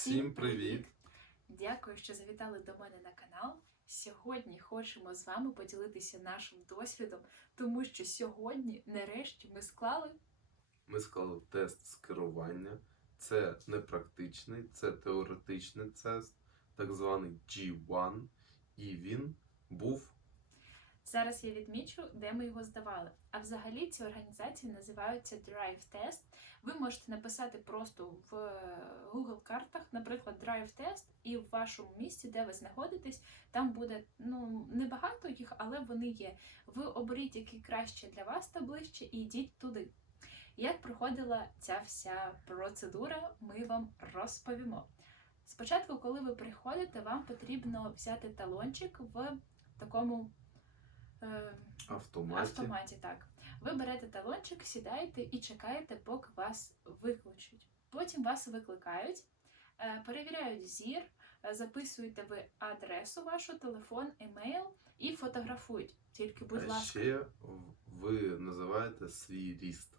Всім привіт! Дякую, що завітали до мене на канал. Сьогодні хочемо з вами поділитися нашим досвідом, тому що сьогодні, нарешті, ми склали Ми склали тест з керування. Це не практичний, це теоретичний тест, так званий G1. І він був Зараз я відмічу, де ми його здавали. А взагалі ці організації називаються Drive Test. Ви можете написати просто в Google картах, наприклад, Drive Test, і в вашому місці, де ви знаходитесь, там буде ну небагато їх, але вони є. Ви оберіть, який краще для вас та ближче, і йдіть туди. Як проходила ця вся процедура, ми вам розповімо. Спочатку, коли ви приходите, вам потрібно взяти талончик в такому е, автоматі. автоматі. Так, ви берете талончик, сідаєте і чекаєте, поки вас викличуть. Потім вас викликають, е, перевіряють зір, е, записуєте ви адресу вашу, телефон, емейл і фотографують. Тільки, будь а ласка. ще ви називаєте свій ріст.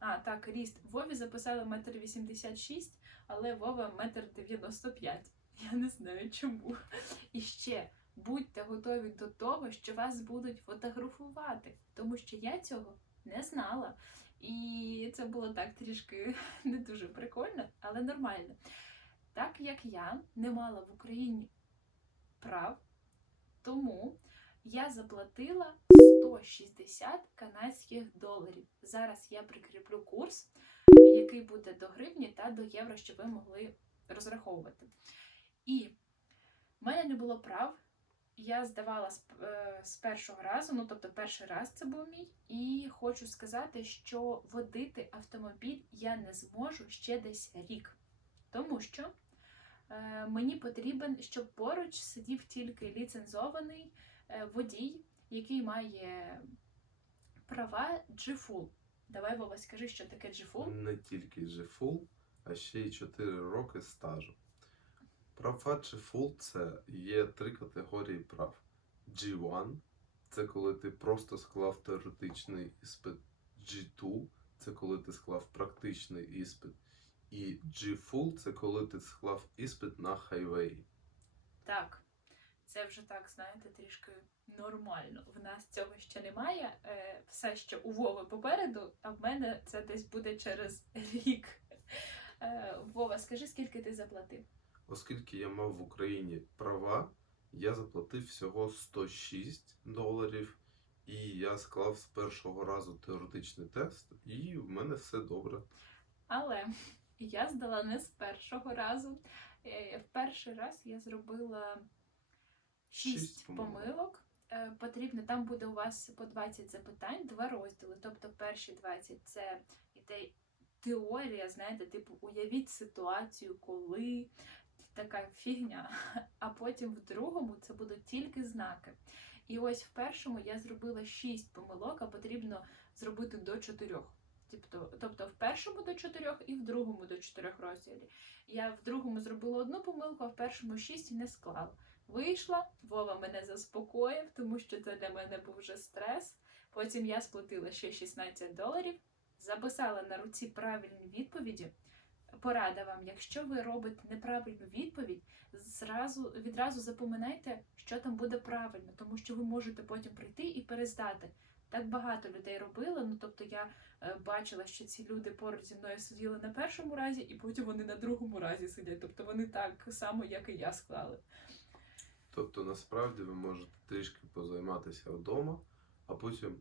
А, так, ріст. Вові записали метр вісімдесят шість, але Вова метр дев'яносто п'ять. Я не знаю чому. І ще будьте готові до того, що вас будуть фотографувати, тому що я цього не знала. І це було так трішки не дуже прикольно, але нормально. Так як я не мала в Україні прав, тому я заплатила 160 канадських доларів. Зараз я прикріплю курс, який буде до гривні та до євро, щоб ви могли розраховувати. І в мене не було прав. Я здавала з, е, з першого разу, ну тобто перший раз це був мій, і хочу сказати, що водити автомобіль я не зможу ще десь рік, тому що е, мені потрібен, щоб поруч сидів тільки ліцензований е, водій, який має права G-Full. Давай, Вова, скажи, що таке G-Full. Не тільки G-Full, а ще й 4 роки стажу. Права G-Full це є три категорії прав. G1 це коли ти просто склав теоретичний іспит. G2 це коли ти склав практичний іспит. І G-Full це коли ти склав іспит на хайвеї. Так, це вже так, знаєте, трішки нормально. В нас цього ще немає. Е, все ще у Вови попереду, а в мене це десь буде через рік. Е, Вова, скажи, скільки ти заплатив? Оскільки я мав в Україні права, я заплатив всього 106 доларів, і я склав з першого разу теоретичний тест, і в мене все добре. Але я здала не з першого разу. Е, В перший раз я зробила Шість 6 помилок. помилок. Е, Потрібно, там буде у вас по 20 запитань, два розділи. Тобто перші 20 це іде теорія, знаєте, типу, уявіть ситуацію, коли така фігня. А потім в другому це будуть тільки знаки. І ось в першому я зробила 6 помилок, а потрібно зробити до 4. Тобто, тобто в першому до 4 і в другому до 4 розділів. Я в другому зробила одну помилку, а в першому 6 і не склала. Вийшла, Вова мене заспокоїв, тому що це для мене був вже стрес. Потім я сплатила ще 16 доларів, записала на руці правильні відповіді. Порада вам, якщо ви робите неправильну відповідь, зразу відразу запоминайте, що там буде правильно, тому що ви можете потім прийти і перездати. Так багато людей робили. Ну тобто я е, бачила, що ці люди поруч зі мною сиділи на першому разі, і потім вони на другому разі сидять. Тобто вони так само, як і я склали. Тобто, насправді ви можете трішки позайматися вдома, а потім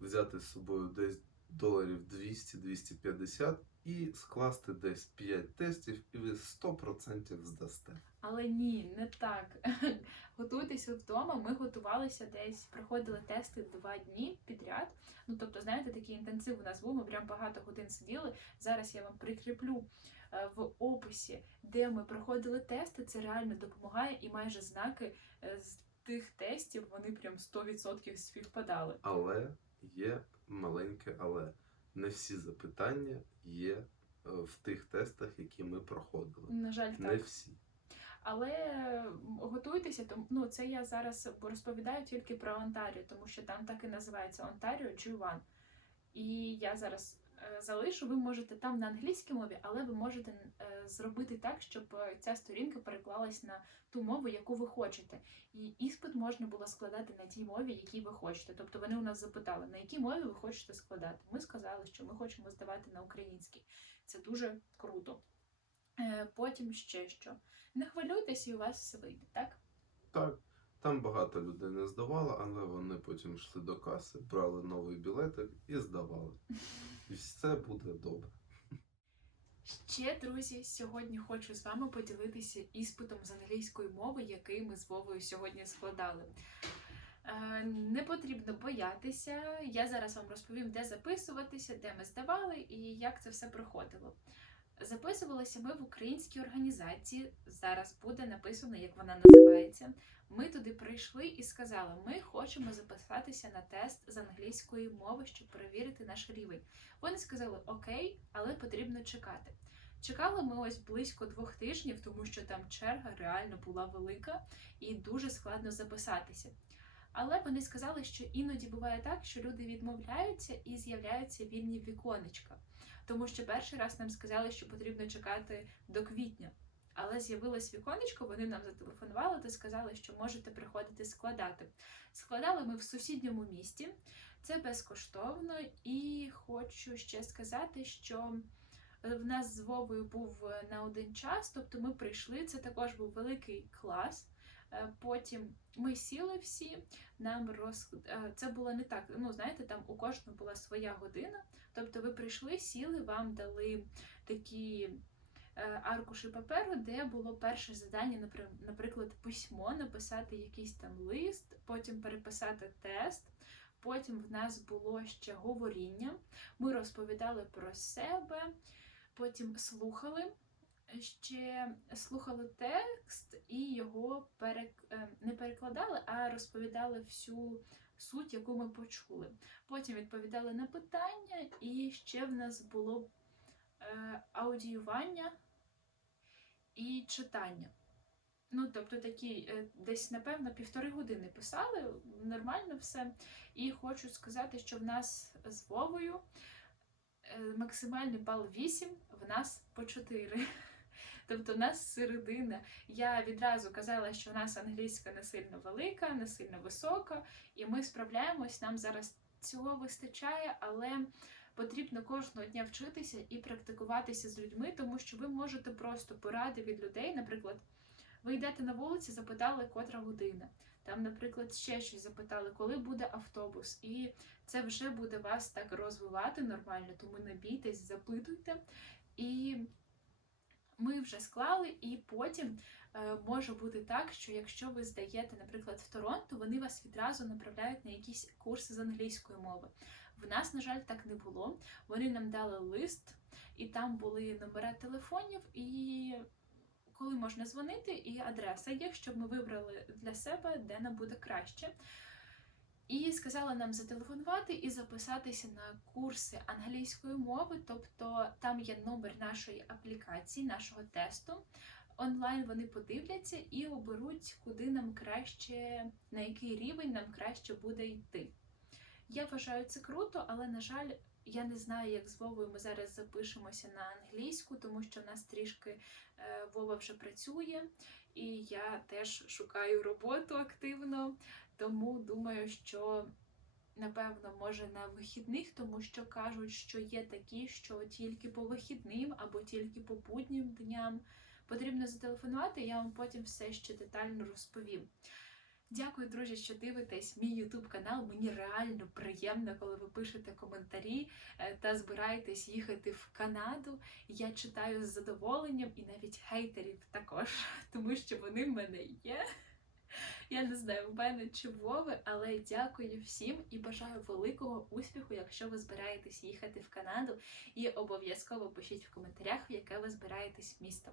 взяти з собою десь доларів 200-250 і скласти десь 5 тестів, і ви 100% здасте. Але ні, не так. Готуйтеся вдома. Ми готувалися десь, проходили тести два дні підряд. Ну тобто, знаєте, такий інтенсив у нас був. Ми прям багато годин сиділи. Зараз я вам прикріплю е, в описі, де ми проходили тести. Це реально допомагає, і майже знаки е, з тих тестів вони прям 100% співпадали. Але є маленьке але. Не всі запитання є е, в тих тестах, які ми проходили. На жаль, так. Не всі. Але готуйтеся, тому ну це я зараз розповідаю тільки про Онтаріо, тому що там так і називається Онтаріо G1. І я зараз залишу. Ви можете там на англійській мові, але ви можете е, зробити так, щоб е, ця сторінка переклалась на ту мову, яку ви хочете. І іспит можна було складати на тій мові, якій ви хочете. Тобто вони у нас запитали, на якій мові ви хочете складати. Ми сказали, що ми хочемо здавати на українській. Це дуже круто. Е, Потім ще що. Не хвилюйтесь, і у вас все вийде, так? Так, там багато людей не здавало, але вони потім йшли до каси, брали новий білетик і здавали. І все буде добре. Ще, друзі, сьогодні хочу з вами поділитися іспитом з англійської мови, який ми з Вовою сьогодні складали. Е, Не потрібно боятися. Я зараз вам розповім, де записуватися, де ми здавали і як це все проходило. Записувалися ми в українській організації. Зараз буде написано, як вона називається. Ми туди прийшли і сказали, ми хочемо записатися на тест з англійської мови, щоб перевірити наш рівень. Вони сказали окей, але потрібно чекати. Чекали ми ось близько двох тижнів, тому що там черга реально була велика і дуже складно записатися. Але вони сказали, що іноді буває так, що люди відмовляються і з'являються вільні віконечка. Тому що перший раз нам сказали, що потрібно чекати до квітня. Але з'явилось віконечко, вони нам зателефонували та сказали, що можете приходити складати. Складали ми в сусідньому місті, це безкоштовно, і хочу ще сказати, що в нас з Вовою був е, на один час, тобто ми прийшли. Це також був великий клас. Е, Потім ми сіли всі. Нам роз... е, це було не так. Ну, знаєте, там у кожного була своя година. Тобто, ви прийшли, сіли, вам дали такі е, аркуші паперу, де було перше завдання, напри- наприклад, письмо, написати якийсь там лист, потім переписати тест. Потім в нас було ще говоріння. Ми розповідали про себе, потім слухали. Ще слухали текст і його перек... е, не перекладали, а розповідали всю суть, яку ми почули. Потім відповідали на питання, і ще в нас було е, аудіювання і читання. Ну, тобто такі е, десь, напевно, півтори години писали, нормально все. І хочу сказати, що в нас з Вовою максимальний бал 8, в нас по 4. Тобто в нас середина. Я відразу казала, що у нас англійська не сильно велика, не сильно висока, і ми справляємось. Нам зараз цього вистачає, але потрібно кожного дня вчитися і практикуватися з людьми, тому що ви можете просто поради від людей. Наприклад, ви йдете на вулиці, запитали, котра година. Там, наприклад, ще щось запитали, коли буде автобус, і це вже буде вас так розвивати нормально, тому не бійтесь, запитуйте. І ми вже склали, і потім е, може бути так, що якщо ви здаєте, наприклад, в Торонто, вони вас відразу направляють на якісь курси з англійської мови. В нас, на жаль, так не було. Вони нам дали лист, і там були номера телефонів, і коли можна дзвонити, і адреса є, щоб ми вибрали для себе, де нам буде краще. І сказали нам зателефонувати і записатися на курси англійської мови, тобто там є номер нашої аплікації, нашого тесту. Онлайн вони подивляться і оберуть, куди нам краще, на який рівень нам краще буде йти. Я вважаю це круто, але, на жаль, я не знаю, як з Вовою ми зараз запишемося на англійську, тому що в нас трішки е, Вова вже працює, і я теж шукаю роботу активно. Тому думаю, що напевно може на вихідних, тому що кажуть, що є такі, що тільки по вихідним або тільки по буднім дням потрібно зателефонувати, я вам потім все ще детально розповім. Дякую, друзі, що дивитесь мій YouTube канал. Мені реально приємно, коли ви пишете коментарі е, та збираєтесь їхати в Канаду. Я читаю з задоволенням і навіть хейтерів також, тому що вони в мене є. Я не знаю, в мене чи Вови, але дякую всім і бажаю великого успіху, якщо ви збираєтесь їхати в Канаду. І обов'язково пишіть в коментарях, в яке ви збираєтесь місто.